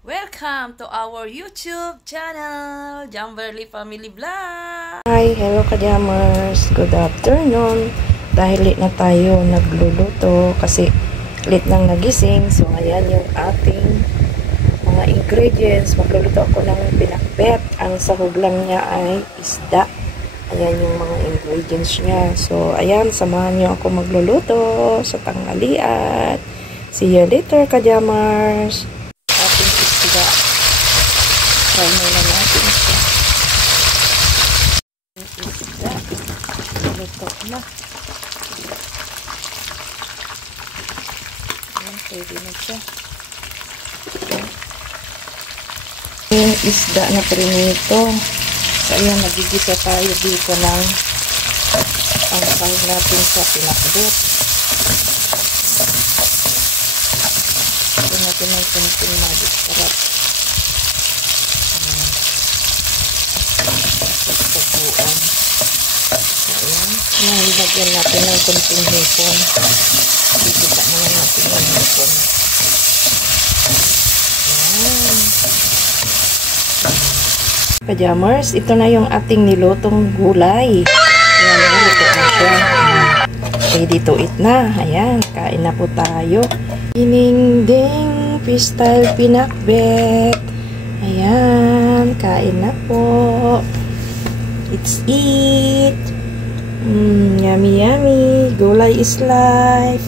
Welcome to our YouTube channel, Jamberly Family Vlog. Hi, hello ka-jammers. Good afternoon. Dahil late na tayo nagluluto kasi late nang nagising. So, ayan yung ating mga ingredients. Magluluto ako ng pinakbet. Ang sahog lang niya ay isda. Ayan yung mga ingredients niya. So, ayan, samahan niyo ako magluluto sa tanghalian. See you later ka-jammers. Ating isda. Try muna natin siya. Isda. Luto na. Ayan, pwede na siya. Yung isda na prinito. So, ayan, nagigisa tayo dito ng pangsahog natin sa pinakbet. Ito natin ng kunting magic sarap. Pagpuan. So, ayan. Nilagyan natin ng kunting hipon. Bigisa muna natin ng hipon. Ayan. Ka-jammers, ito na yung ating nilutong gulay. Ayan, nilito na siya. Ready to eat na. Ayan, kain na po tayo. Ding fish style pinakbet. Ayan, kain na po. Let's eat. Yummy, yummy. Gulay is life.